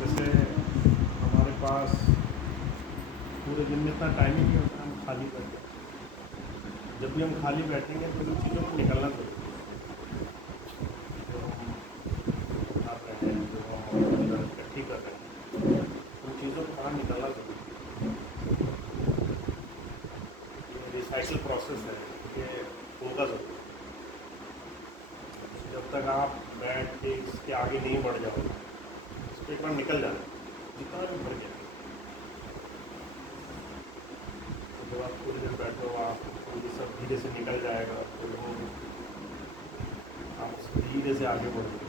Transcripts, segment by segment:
जैसे हमारे पास पूरे दिन में इतना टाइम ही नहीं होता, हम खाली बैठे। जब भी हम खाली बैठेंगे तो उन चीज़ों को निकलना ज़रूरी है जो हम कर रहे हैं, जो हम अंदर इकट्ठी कर रहे हैं, उन चीज़ों को बाहर निकलना ज़रूरी है। ये रिसाइकिल प्रोसेस है, ये होगा ज़रूर। जब तक आप बैठ के इसके आगे नहीं बढ़ जाओगे, इसको एक बार निकल जाना जितना भी बढ़ जाए, तो जब आप थोड़ी देर बैठो आप ये सब धीरे से निकल जाएगा, तो वो आप धीरे से आगे बढ़ोगे,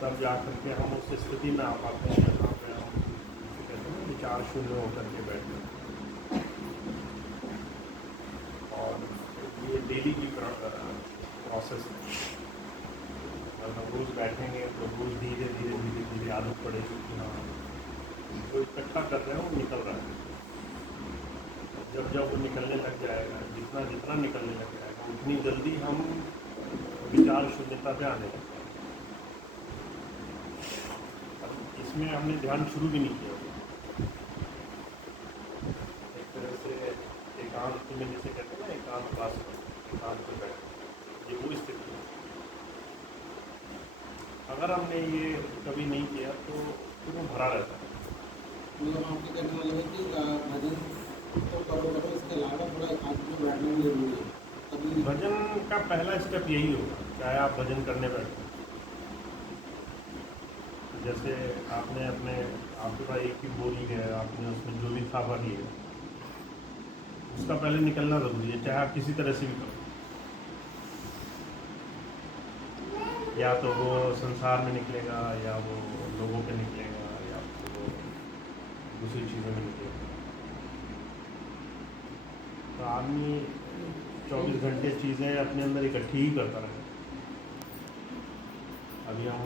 तब जा करके हम उस स्थिति में आ पाते हैं जहाँ पे हम कहते हैं ना विचार शून्य होकर के बैठे। और ये डेली की प्रोसेस है। अगर हम रोज़ बैठेंगे तो रोज़ धीरे धीरे धीरे धीरे आदत पड़ेगी कि हाँ जो इकट्ठा कर रहे हैं वो निकल रहा है। जब जब वो निकलने लग जाएगा, जितना जितना निकलने लग जाएगा, उतनी जल्दी हम विचार शून्यता पे आने लगते हैं। अब इसमें हमने ध्यान शुरू भी नहीं किया। एक तरह से एकांत में जैसे कहते हैं ना, एकांत वास पर एकांत पे बैठ, ये वो स्थिति है। अगर हमने ये कभी नहीं किया तो फिर वो भरा रहता है। मतलब आपके कहने वाला है कि भजन तो करो करो, इसके अलावा थोड़ा एकांत में बैठना भी जरूरी है तभी। भजन का पहला स्टेप यही होगा, चाहे आप भजन करने बैठे। जैसे आपने अपने आपके पास एक ही बोरी है, आपने उसमें जो भी था भरी है, उसका पहले निकलना ज़रूरी है, चाहे आप किसी तरह से भी करो। या तो वो संसार में निकलेगा, या वो लोगों पे निकलेगा, या फिर वो दूसरी चीज़ों में निकलेगा। तो आदमी 24 घंटे चीज़ें अपने अंदर इकट्ठी ही करता रहेगा। अभी हम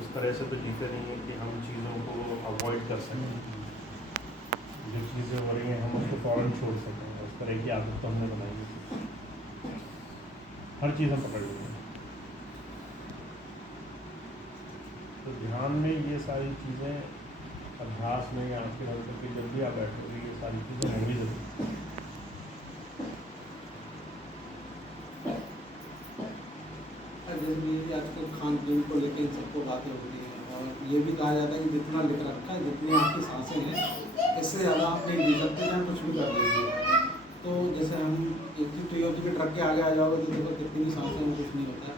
उस तरह से तो जीते नहीं हैं कि हम चीज़ों को अवॉइड कर सकें। जो चीज़ें हो रही हैं हम उसको फ़ौरन छोड़ सकें, उस तरह की आदत तो हमने बनाई है। हर चीज़ हम पकड़ लेंगे। तो ध्यान में ये सारी चीज़ें अभ्यास में या आपके हल करके जब भी आप बैठोगे ये सारी चीज़ें होंगी ज़रूर। जैसे ये आजकल खान पीन को लेकर इन सबको बातें होती हैं, और ये भी कहा जाता है कि जितना लिख रखा है, जितनी आपकी सांसें हैं, इससे ज़्यादा आप नहीं जी सकते, चाहे कुछ भी कर लीजिए। तो जैसे हम एक चीज़ तो ये होती है कि ट्रक के आगे आ जाओगे तो देखो कितनी भी सांसें हैं, कुछ नहीं होता है।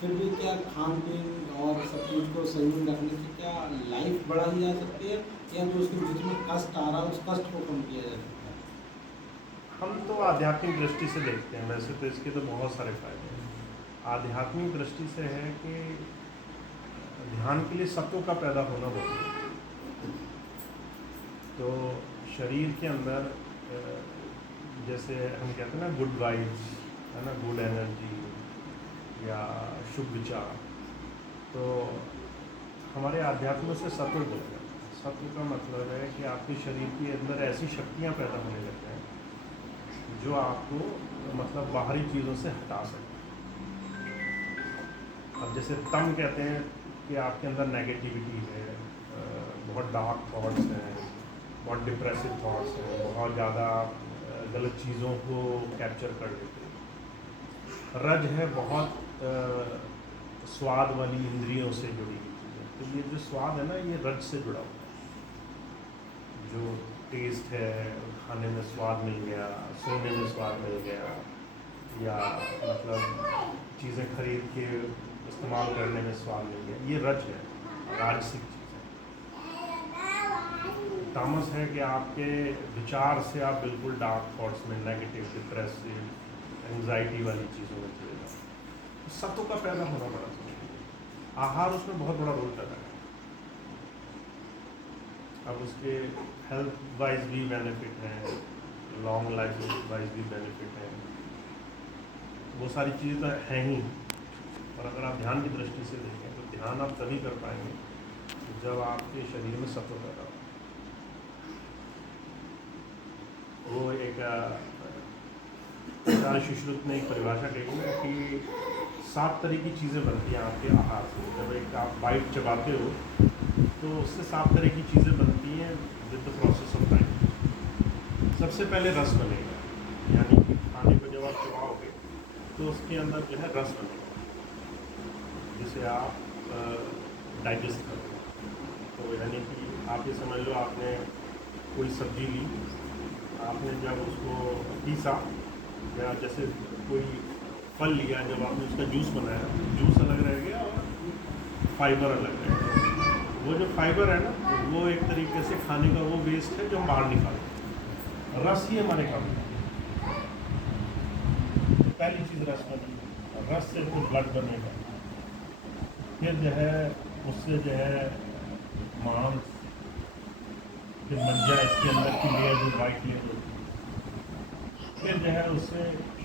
फिर भी क्या खान पीन और सब चीज़ को सही में रखने से क्या लाइफ बढ़ाई जा सकती है, या जो उसके बीच में कष्ट आ रहा है उस कष्ट को कम किया जा सकता है? हम तो आध्यात्मिक दृष्टि से देखते हैं, वैसे तो इसके तो बहुत सारे फायदे हैं। आध्यात्मिक दृष्टि से है कि ध्यान के लिए सत्व का पैदा होना बहुत है। तो शरीर के अंदर जैसे हम कहते हैं ना गुड वाइब्स, है ना, गुड एनर्जी या शुभ विचार, तो हमारे आध्यात्म से सत्व बोला जाता है। सत्व का मतलब है कि आपके शरीर के अंदर ऐसी शक्तियाँ पैदा होने लगते हैं जो आपको मतलब बाहरी चीज़ों से हटा सके। अब जैसे तम कहते हैं कि आपके अंदर नेगेटिविटी है, बहुत डार्क थॉट्स हैं, बहुत डिप्रेसिव थॉट्स हैं, बहुत ज़्यादा गलत चीज़ों को कैप्चर कर लेते हैं। रज है बहुत स्वाद वाली इंद्रियों से जुड़ी हुई चीज़ें। तो ये जो स्वाद है ना, ये रज से जुड़ा हुआ है। जो टेस्ट है, खाने में स्वाद मिल गया, सोने में स्वाद मिल गया, या मतलब चीज़ें खरीद के इस्तेमाल करने में स्वाद मिल गया, ये रज है, राजसिक चीज़ है। तामस है कि आपके विचार से आप बिल्कुल डार्क थॉट्स में, नेगेटिव, डिप्रेसिव, एंग्जाइटी वाली चीज़ों में चले जाओ। तो सत्व का पैदा होना बड़ा जरूरी है। आहार उसमें बहुत बड़ा रोल पैदा है। अब उसके हेल्थ वाइज भी बेनिफिट हैं, लॉन्ग लाइफ वाइज भी बेनिफिट हैं, वो सारी चीज़ें तो हैं ही। और अगर आप ध्यान की दृष्टि से देखें तो ध्यान आप तभी कर पाएंगे जब आपके शरीर में सत्व पैदा हो। वो एक सुश्रुत ने एक परिभाषा कही है कि 7 तरह की चीज़ें बनती हैं आपके आहार से। जब एक आप बाइट चबाते हो तो उससे 7 तरह की चीज़ें बनती हैं with the process of time. सबसे पहले रस बनेगा, यानी कि खाने को जब आप चबाओगे तो उसके अंदर जो है रस बनेगा, जिसे आप डाइजेस्ट करोगे। तो यानी कि आप ये समझ लो, आपने कोई सब्जी ली, आपने जब उसको पीसा, या जैसे कोई फल लिया, जब आपने उसका जूस बनाया, जूस अलग रह गया और फाइबर अलग रह गया। वो जो फाइबर है ना, वो एक तरीके से खाने का वो वेस्ट है जो हम बाहर निकालते हैं। रस ही हमारे काम है। तो पहली चीज़ रस बनी, रस से फिर ब्लड बनेगा, फिर जो है उससे जो है मांस, फिर मज्जा, इसके अंदर की लेयर जो वाइट लेयर होती है, फिर जो है उससे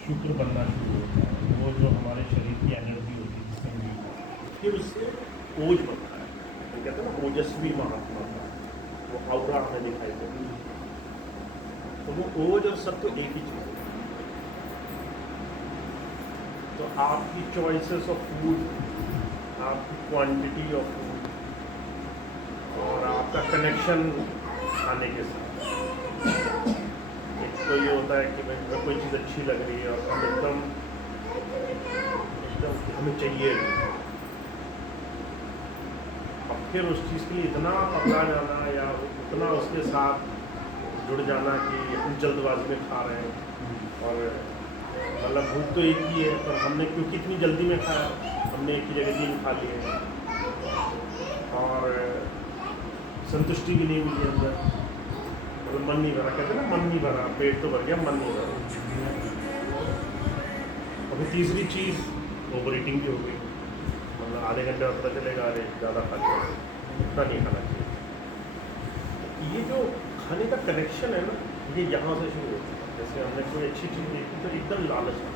शुक्र बनना शुरू होता है, वो जो हमारे शरीर की एनर्जी होती है जिससे मिलता है। फिर उससे ओज बनता है, तो कहते हैं ना ओजस्वी महात्मा का, वो आउरा हमें दिखाई देती है। तो वो ओज और सब तो एक ही चीज़ है। तो आपकी चॉइसेस ऑफ फूड, आपकी क्वांटिटी ऑफ फूड और आपका कनेक्शन खाने के साथ। एक तो ये होता है कि भाई हमें कोई चीज़ अच्छी लग रही है और हम एकदम हमें चाहिए, और फिर उस चीज़ के लिए इतना पका जाना या उतना उसके साथ जुड़ जाना कि हम जल्दबाजी में खा रहे हैं, और मतलब भूख तो एक ही है, पर हमने क्योंकि इतनी जल्दी में खाया, हमने एक ही जगह 3 खा लिए और संतुष्टि भी नहीं मिली अंदर, मतलब मन नहीं भरा। कहते हैं ना, मन नहीं भरा, पेट तो भर गया, मन नहीं भरा। और फिर तीसरी चीज़ ओवर ईटिंग भी हो गई, मतलब आधे घंटे में पता चलेगा अरे ज़्यादा खा लिया, इतना नहीं खाना चाहिए। ये जो खाने का कनेक्शन है ना, ये यहाँ से शुरू होता है। जैसे हमने कोई अच्छी चीज़ देखी तो एकदम लालच आता है।